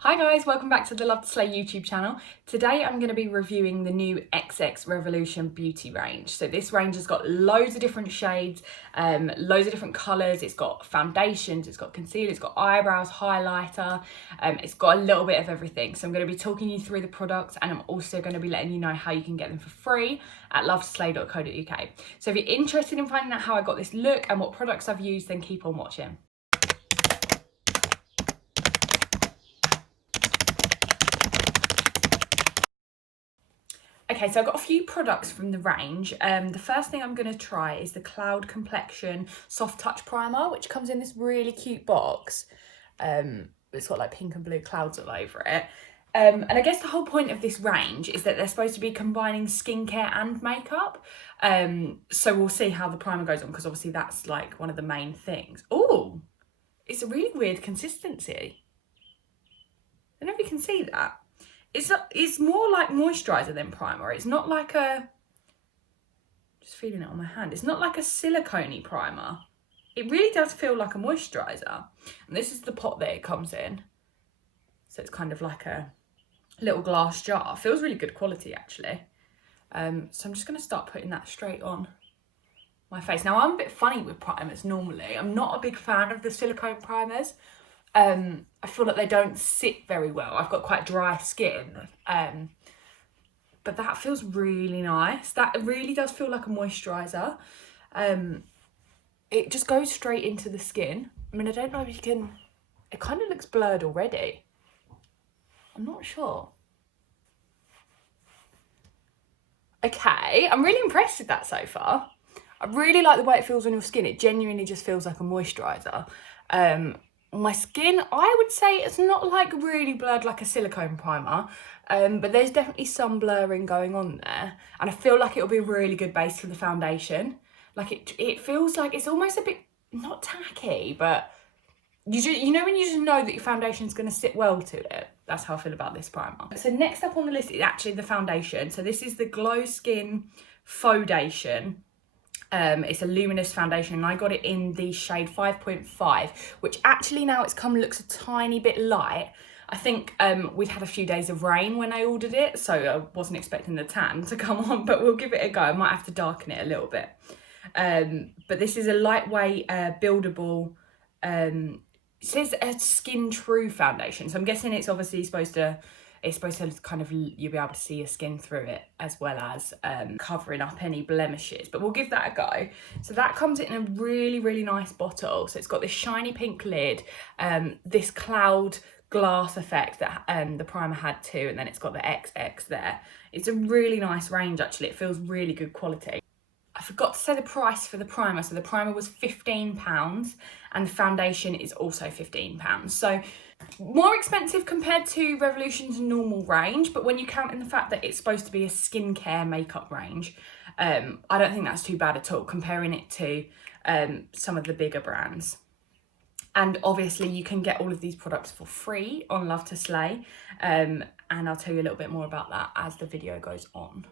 Hi guys, welcome back to the Love to Slay YouTube channel. Today I'm going to be reviewing the new XXRevolution beauty range. So this range has got loads of different shades, loads of different colours. It's got foundations, it's got concealer, it's got eyebrows, highlighter, it's got a little bit of everything. So I'm going to be talking you through the products, and I'm also going to be letting you know how you can get them for free at lovetoslay.co.uk. So if you're interested in finding out how I got this look and what products I've used, then keep on watching. Okay, so I've got a few products from the range. The first thing I'm going to try is the Cloud Complexion Soft Touch Primer, which comes in this really cute box. It's got like pink and blue clouds all over it. And I guess the whole point of this range is that they're supposed to be combining skincare and makeup. So we'll see how the primer goes on, because obviously that's like one of the main things. Oh, it's a really weird consistency. I don't know if you can see that. It's more like moisturiser than primer. It's not like a, just feeling it on my hand, it's not like a silicone-y primer. It really does feel like a moisturiser. And this is the pot that it comes in. So it's kind of like a little glass jar. Feels really good quality actually. So I'm just going to start putting that straight on my face. Now I'm a bit funny with primers normally. I'm not a big fan of the silicone primers. I feel like they don't sit very well. I've got quite dry skin, but that feels really nice. That really does feel like a moisturiser. It just goes straight into the skin. I mean, I don't know if you can, it kind of looks blurred already. I'm not sure. Okay, I'm really impressed with that so far. I really like the way it feels on your skin. It genuinely just feels like a moisturiser. My skin, I would say it's not like really blurred like a silicone primer, but there's definitely some blurring going on there, and I feel like it'll be a really good base for the foundation. Like it feels like it's almost a bit, not tacky, but you know when you just know that your foundation's going to sit well to it. That's how I feel about this primer. So next up on the list is actually the foundation. So this is the Glow Skin Foundation. It's a luminous foundation, and I got it in the shade 5.5, which actually now looks a tiny bit light. I think we'd had a few days of rain when I ordered it, so I wasn't expecting the tan to come on, but we'll give it a go. I might have to darken it a little bit. But this is a lightweight, buildable, it says a Skin True foundation, so I'm guessing it's obviously supposed to kind of, you'll be able to see your skin through it, as well as covering up any blemishes, but we'll give that a go. So that comes in a really, really nice bottle. So it's got this shiny pink lid, this cloud glass effect that the primer had too, and then it's got the XX there. It's a really nice range actually. It feels really good quality. I forgot to say the price for the primer. So the primer was £15 and the foundation is also £15. So more expensive compared to Revolution's normal range, but when you count in the fact that it's supposed to be a skincare makeup range, I don't think that's too bad at all, comparing it to some of the bigger brands. And obviously you can get all of these products for free on Love to Slay, and I'll tell you a little bit more about that as the video goes on.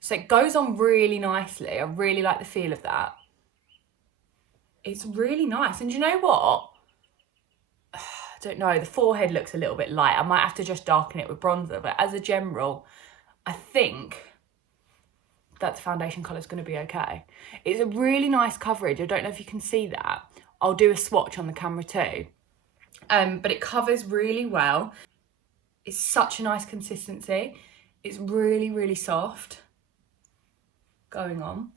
So it goes on really nicely. I really like the feel of that. It's really nice. And you know what? I don't know, the forehead looks a little bit light. I might have to just darken it with bronzer, but as a general, I think that the foundation colour is going to be okay. It's a really nice coverage. I don't know if you can see that. I'll do a swatch on the camera too. But it covers really well. It's such a nice consistency. It's really, really soft going on.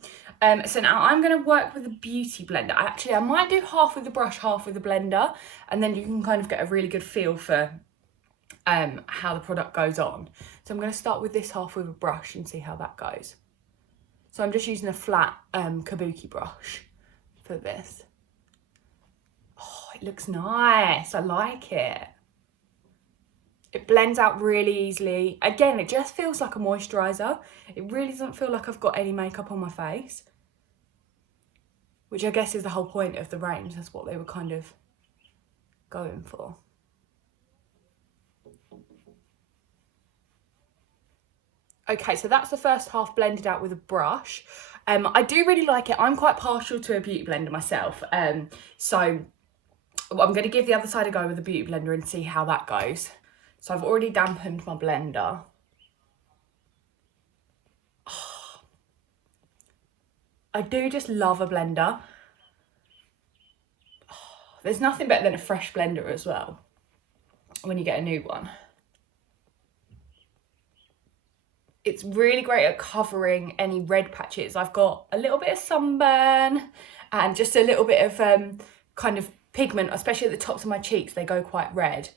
So now I'm going to work with a beauty blender. Actually, I might do half with the brush, half with the blender, and then you can kind of get a really good feel for how the product goes on. So I'm going to start with this half with a brush and see how that goes. So I'm just using a flat kabuki brush for this. Oh, it looks nice. I like it. It blends out really easily. Again, it just feels like a moisturiser. It really doesn't feel like I've got any makeup on my face, which I guess is the whole point of the range. That's what they were kind of going for. Okay, so that's the first half blended out with a brush. I do really like it. I'm quite partial to a beauty blender myself. So I'm going to give the other side a go with the beauty blender and see how that goes. So I've already dampened my blender. Oh, I do just love a blender. Oh, there's nothing better than a fresh blender as well when you get a new one. It's really great at covering any red patches. I've got a little bit of sunburn and just a little bit of kind of pigment, especially at the tops of my cheeks. They go quite red,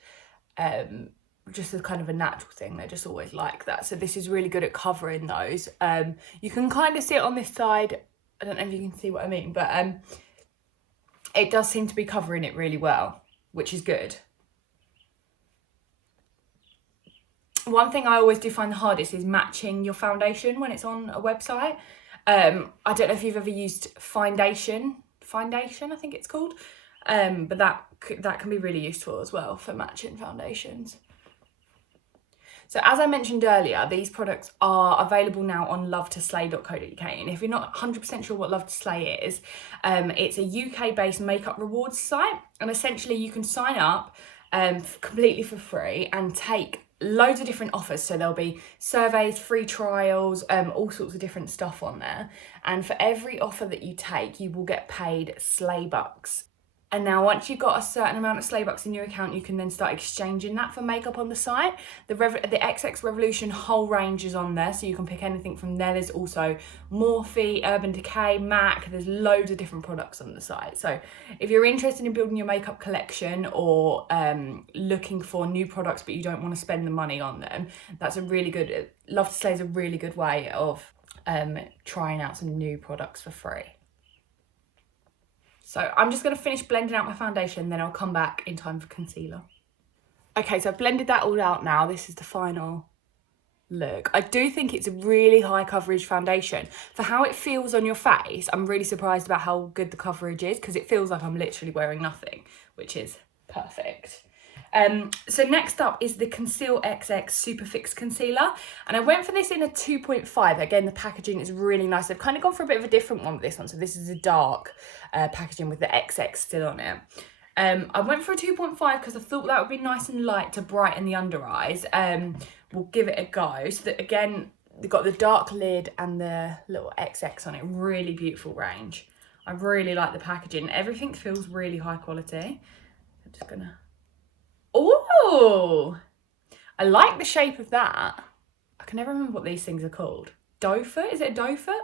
just as kind of a natural thing. They're just always like that. So this is really good at covering those. You can kind of see it on this side. I don't know if you can see what I mean, but it does seem to be covering it really well, which is good. One thing I always do find the hardest is matching your foundation when it's on a website. I don't know if you've ever used Foundation, I think it's called. But that can be really useful as well for matching foundations. So as I mentioned earlier, these products are available now on lovetoslay.co.uk. And if you're not 100% sure what Love to Slay is, it's a UK-based makeup rewards site. And essentially you can sign up completely for free and take loads of different offers. So there'll be surveys, free trials, all sorts of different stuff on there. And for every offer that you take, you will get paid Slaybucks. And now once you've got a certain amount of Slaybucks in your account, you can then start exchanging that for makeup on the site. The XXRevolution whole range is on there, so you can pick anything from there. There's also Morphe, Urban Decay, MAC. There's loads of different products on the site. So if you're interested in building your makeup collection or looking for new products but you don't want to spend the money on them, that's a really good, Love to Slay is a really good way of trying out some new products for free. So I'm just going to finish blending out my foundation, then I'll come back in time for concealer. Okay, so I've blended that all out now. This is the final look. I do think it's a really high coverage foundation. For how it feels on your face, I'm really surprised about how good the coverage is, because it feels like I'm literally wearing nothing, which is perfect. So next up is the Conceal XX Super Fix Concealer. And I went for this in a 2.5. Again, the packaging is really nice. I've kind of gone for a bit of a different one with this one. So this is a dark packaging with the XX still on it. I went for a 2.5 because I thought that would be nice and light to brighten the under eyes. We'll give it a go. So that, again, they've got the dark lid and the little XX on it. Really beautiful range. I really like the packaging. Everything feels really high quality. I'm just gonna... Oh, I like the shape of that. I can never remember what these things are called. Doe foot, is it a doe foot?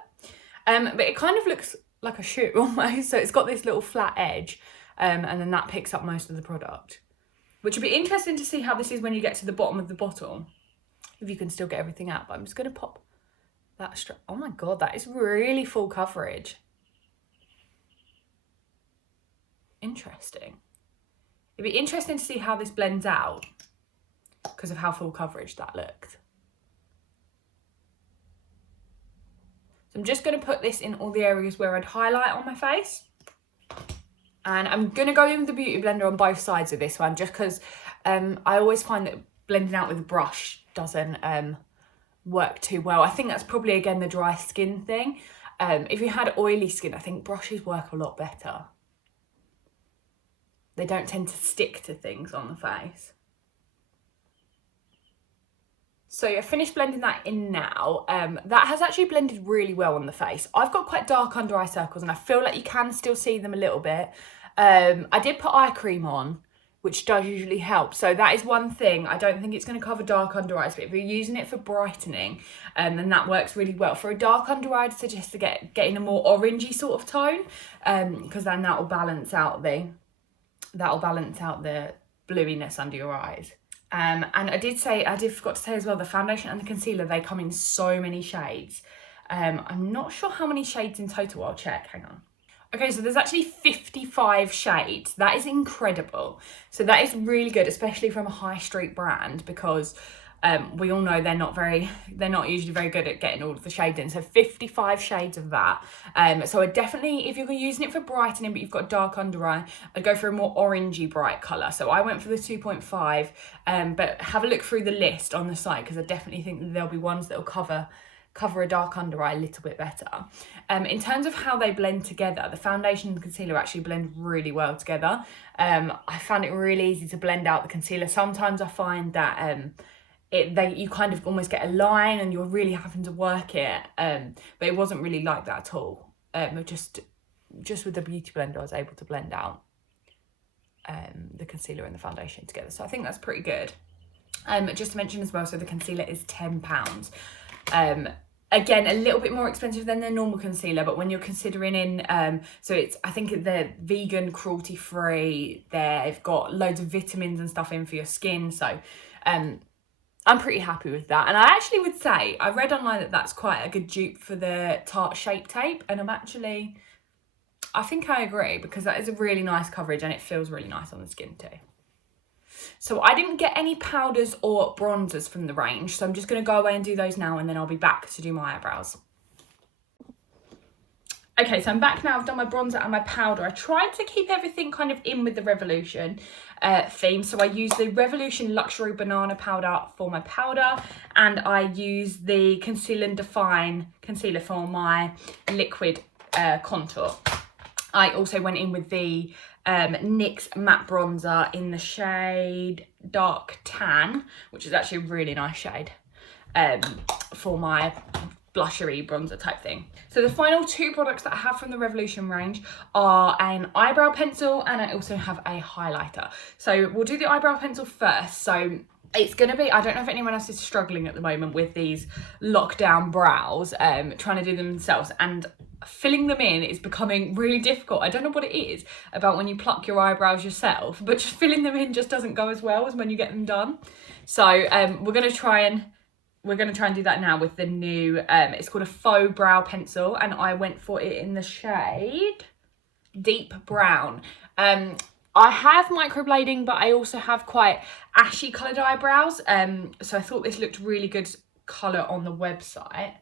But it kind of looks like a shoe almost. So it's got this little flat edge and then that picks up most of the product, which would be interesting to see how this is when you get to the bottom of the bottle, if you can still get everything out. But I'm just going to pop that strap. Oh my God, that is really full coverage. Interesting. It'd be interesting to see how this blends out because of how full coverage that looked. So I'm just going to put this in all the areas where I'd highlight on my face. And I'm going to go in with the Beauty Blender on both sides of this one, just because I always find that blending out with a brush doesn't work too well. I think that's probably, again, the dry skin thing. If you had oily skin, I think brushes work a lot better. They don't tend to stick to things on the face. So I finished blending that in now. That has actually blended really well on the face. I've got quite dark under eye circles and I feel like you can still see them a little bit. I did put eye cream on, which does usually help. So that is one thing. I don't think it's going to cover dark under eyes, but if you're using it for brightening, then that works really well. For a dark under eye, I'd suggest to getting a more orangey sort of tone, because then that will balance out the bluiness under your eyes. And I did forgot to say as well, the foundation and the concealer, they come in so many shades. I'm not sure how many shades in total. I'll check, hang on. Okay, so there's actually 55 shades. That is incredible. So that is really good, especially from a high street brand, because we all know they're not usually very good at getting all of the shades in. So 55 shades of that. So I definitely, if you're using it for brightening but you've got dark under eye, I'd go for a more orangey bright colour. So I went for the 2.5, but have a look through the list on the site, because I definitely think that there'll be ones that will cover cover a dark under eye a little bit better. In terms of how they blend together, the foundation and the concealer actually blend really well together. I found it really easy to blend out the concealer. Sometimes I find that you kind of almost get a line and you're really having to work it, but it wasn't really like that at all. Just with the beauty blender I was able to blend out the concealer and the foundation together, so I think that's pretty good. Just to mention as well, so the concealer is £10. Again, a little bit more expensive than the normal concealer, but when you're considering so I think they're vegan, cruelty free, they've got loads of vitamins and stuff in for your skin, so I'm pretty happy with that. And I actually would say, I read online that that's quite a good dupe for the Tarte Shape Tape, and I think I agree, because that is a really nice coverage and it feels really nice on the skin too. So I didn't get any powders or bronzers from the range, so I'm just going to go away and do those now, and then I'll be back to do my eyebrows. Okay, so I'm back now. I've done my bronzer and my powder. I tried to keep everything kind of in with the Revolution theme. So I used the Revolution Luxury Banana Powder for my powder, and I used the Conceal and Define concealer for my liquid contour. I also went in with the NYX matte bronzer in the shade Dark Tan, which is actually a really nice shade, for my blushery bronzer type thing. So the final two products that I have from the Revolution range are an eyebrow pencil, and I also have a highlighter. So we'll do the eyebrow pencil first. So it's going to be, I don't know if anyone else is struggling at the moment with these lockdown brows, trying to do them themselves, and filling them in is becoming really difficult. I don't know what it is about when you pluck your eyebrows yourself, but just filling them in just doesn't go as well as when you get them done. So we're going to try and do that now with the new, it's called a faux brow pencil, and I went for it in the shade Deep Brown. I have microblading, but I also have quite ashy coloured eyebrows, so I thought this looked really good colour on the website.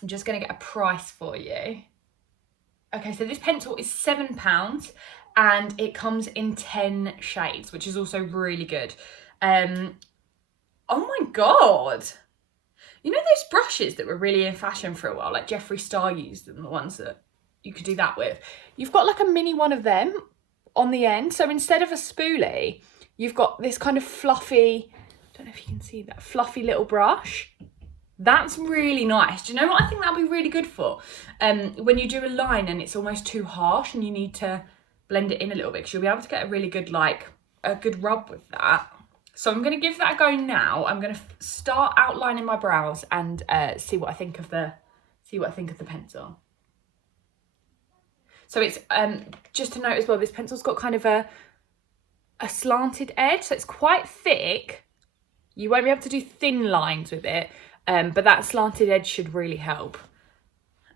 I'm just going to get a price for you. Okay, so this pencil is £7 and it comes in 10 shades, which is also really good. Oh my God. You know those brushes that were really in fashion for a while, like Jeffree Star used them, the ones that you could do that with? You've got like a mini one of them on the end. So instead of a spoolie, you've got this kind of fluffy, I don't know if you can see that, fluffy little brush. That's really nice. Do you know what I think that'll be really good for? When you do a line and it's almost too harsh and you need to blend it in a little bit, because you'll be able to get a really good, a good rub with that. So I'm going to give that a go now. I'm going to start outlining my brows and see what I think of the pencil. So it's just to note as well, this pencil's got kind of a slanted edge, so it's quite thick. You won't be able to do thin lines with it, but that slanted edge should really help.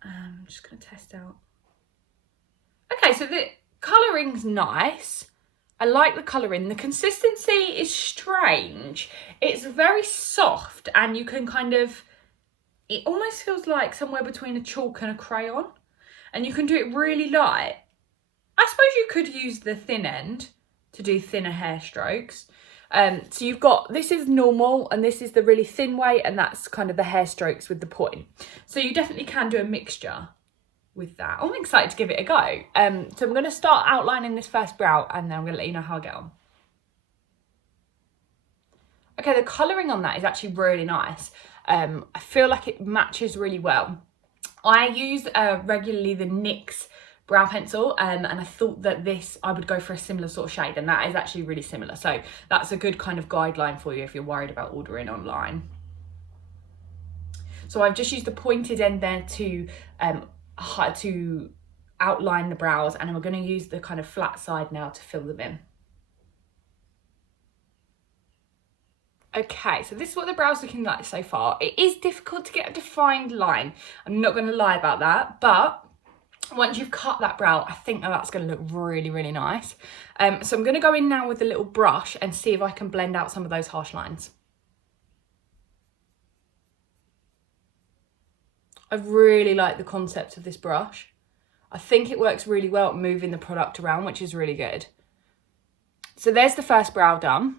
I'm just going to test out. Okay, so the colouring's nice. I like the colouring. The consistency is strange. It's very soft, and you can kind of, it almost feels like somewhere between a chalk and a crayon, and you can do it really light. I suppose you could use the thin end to do thinner hair strokes. So you've got, this is normal and this is the really thin way, and that's kind of the hair strokes with the point. So you definitely can do a mixture with that. I'm excited to give it a go. So I'm going to start outlining this first brow, and then I'm going to let you know how I get on. Okay, the colouring on that is actually really nice. I feel like it matches really well. I use regularly the NYX brow pencil, and I thought that this, I would go for a similar sort of shade, and that is actually really similar. So that's a good kind of guideline for you if you're worried about ordering online. So I've just used the pointed end there to outline the brows, and I'm going to use the kind of flat side now to fill them in. Okay, so this is what the brow's looking like so far. It is difficult to get a defined line. I'm not going to lie about that, but once you've cut that brow, I think that that's going to look really, really nice. So I'm going to go in now with a little brush and see if I can blend out some of those harsh lines. I really like the concept of this brush. I think it works really well at moving the product around, which is really good. So there's the first brow done.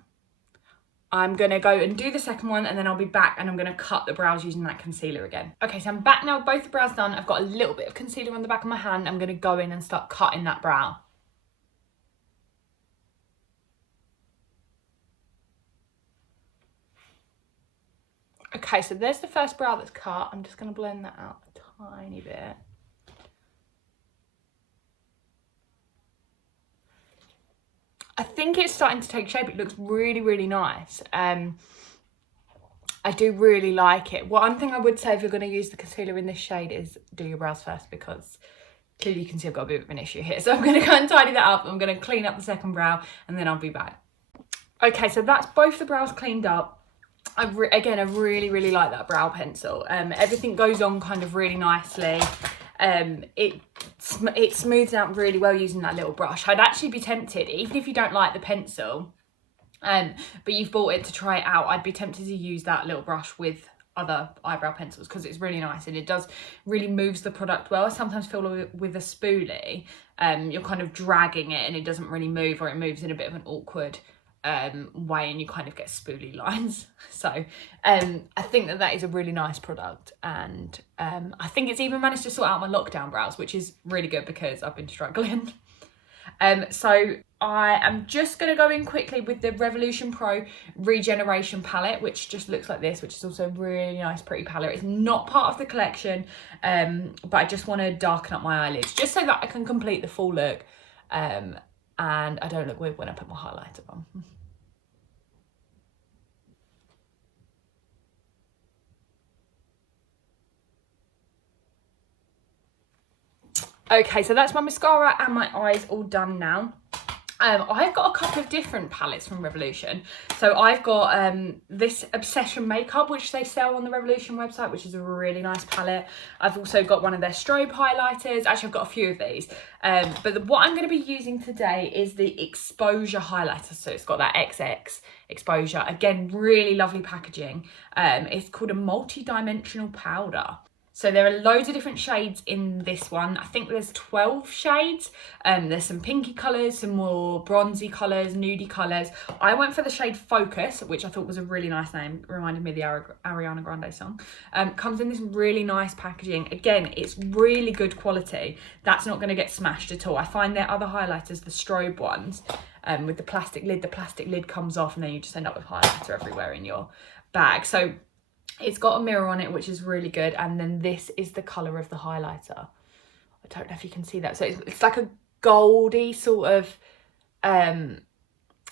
I'm going to go and do the second one, and then I'll be back and I'm going to cut the brows using that concealer again. Okay, so I'm back now with both the brows done. I've got a little bit of concealer on the back of my hand. I'm going to go in and start cutting that brow. Okay, so there's the first brow that's cut. I'm just going to blend that out a tiny bit. I think it's starting to take shape. It looks really, really nice. I do really like it. One thing I would say if you're going to use the concealer in this shade is do your brows first, because clearly you can see I've got a bit of an issue here. So I'm going to go and tidy that up. I'm going to clean up the second brow and then I'll be back. Okay, so that's both the brows cleaned up. Again, I really, really like that brow pencil. Everything goes on kind of really nicely. It smooths out really well using that little brush. I'd actually be tempted, even if you don't like the pencil, but you've bought it to try it out, I'd be tempted to use that little brush with other eyebrow pencils, because it's really nice and it does really moves the product well. I sometimes feel with a spoolie, you're kind of dragging it and it doesn't really move, or it moves in a bit of an awkward way and you kind of get spoolie lines. So I think that is a really nice product, and I think it's even managed to sort out my lockdown brows, which is really good because I've been struggling. So I am just going to go in quickly with the Revolution Pro Regeneration palette, which just looks like this, which is also a really nice pretty palette. It's not part of the collection, but I just want to darken up my eyelids just so that I can complete the full look, and I don't look weird when I put my highlighter on. Okay, so that's my mascara and my eyes all done now. I've got a couple of different palettes from Revolution. So I've got this Obsession Makeup, which they sell on the Revolution website, which is a really nice palette. I've also got one of their strobe highlighters. Actually, I've got a few of these. But what I'm going to be using today is the Exposure highlighter. So it's got that XX Exposure. Again, really lovely packaging. It's called a multi-dimensional powder. So there are loads of different shades in this one. I think there's 12 shades. There's some pinky colours, some more bronzy colours, nudie colours. I went for the shade Focus, which I thought was a really nice name. Reminded me of the Ariana Grande song. Comes in this really nice packaging. Again, it's really good quality. That's not going to get smashed at all. I find their other highlighters, the strobe ones, with the plastic lid comes off and then you just end up with highlighter everywhere in your bag. So it's got a mirror on it, which is really good. And then this is the colour of the highlighter. I don't know if you can see that. So it's like a goldy sort of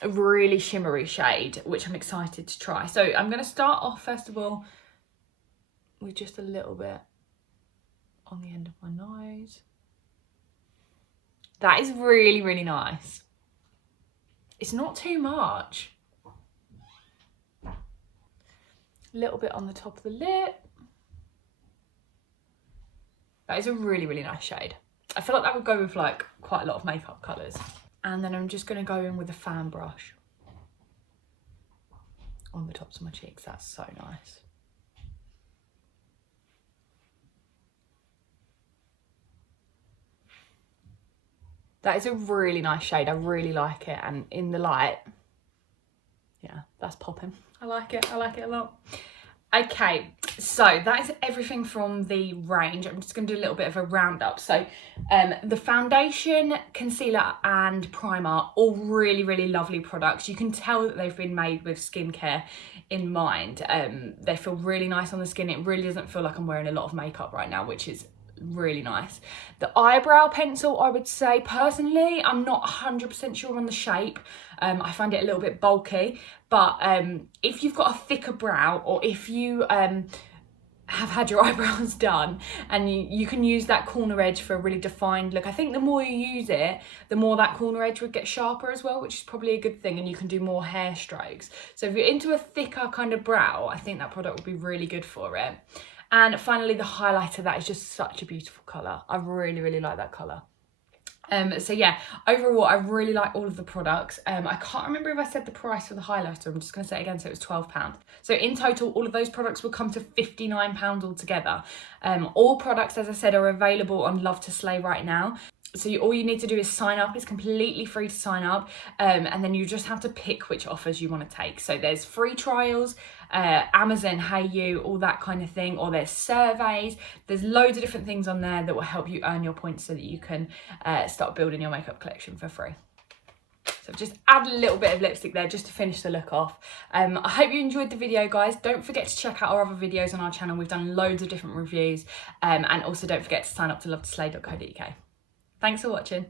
really shimmery shade, which I'm excited to try. So I'm going to start off, first of all, with just a little bit on the end of my nose. That is really, really nice. It's not too much. Little bit on the top of the lip. That is a really, really nice shade. I feel like that would go with like quite a lot of makeup colours. And then I'm just going to go in with a fan brush on the tops of my cheeks. That's so nice. That is a really nice shade. I really like it. And in the light, yeah, that's popping. I like it a lot. Okay, so that is everything from the range. I'm just going to do a little bit of a roundup. So the foundation, concealer and primer, all really, really lovely products. You can tell that they've been made with skincare in mind. They feel really nice on the skin. It really doesn't feel like I'm wearing a lot of makeup right now, which is really nice. The eyebrow pencil, I would say personally, I'm not 100% sure on the shape. I find it a little bit bulky, but if you've got a thicker brow, or if you have had your eyebrows done and you can use that corner edge for a really defined look. I think the more you use it, the more that corner edge would get sharper as well, which is probably a good thing, and you can do more hair strokes. So if you're into a thicker kind of brow, I think that product would be really good for it. And finally, the highlighter, that is just such a beautiful colour. I really, really like that colour. So yeah, overall, I really like all of the products. I can't remember if I said the price for the highlighter. I'm just going to say it again. So it was £12. So in total, all of those products will come to £59 altogether. All products, as I said, are available on Love to Slay right now. So all you need to do is sign up. It's completely free to sign up, and then you just have to pick which offers you want to take. So there's free trials, Amazon, Hey You, all that kind of thing, or there's surveys. There's loads of different things on there that will help you earn your points so that you can start building your makeup collection for free. So I've just added a little bit of lipstick there just to finish the look off. I hope you enjoyed the video, guys. Don't forget to check out our other videos on our channel. We've done loads of different reviews, and also don't forget to sign up to lovetoslay.co.uk. Thanks for watching.